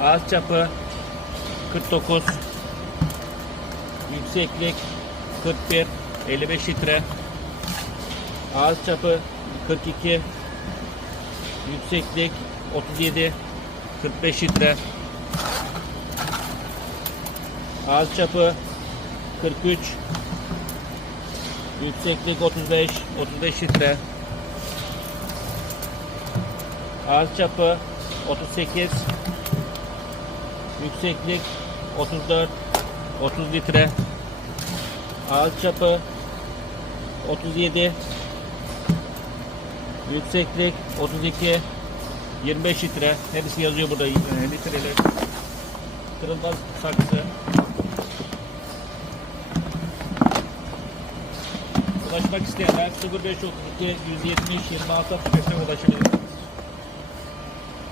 Ağız çapı 49. Yükseklik 41. 55 litre. Ağız çapı 42. Yükseklik 37. 45 litre. Ağız çapı 43. Yükseklik 35. 35 litre. Ağız çapı 38. Yükseklik 34. 30 litre. Ağız çapı 37. Yükseklik 32. 25 litre. Hepsi yazıyor burada e, litreler. Kırılmaz saksı. Ulaşmak isteyenler 0532 170 26 65'e ulaşabilir.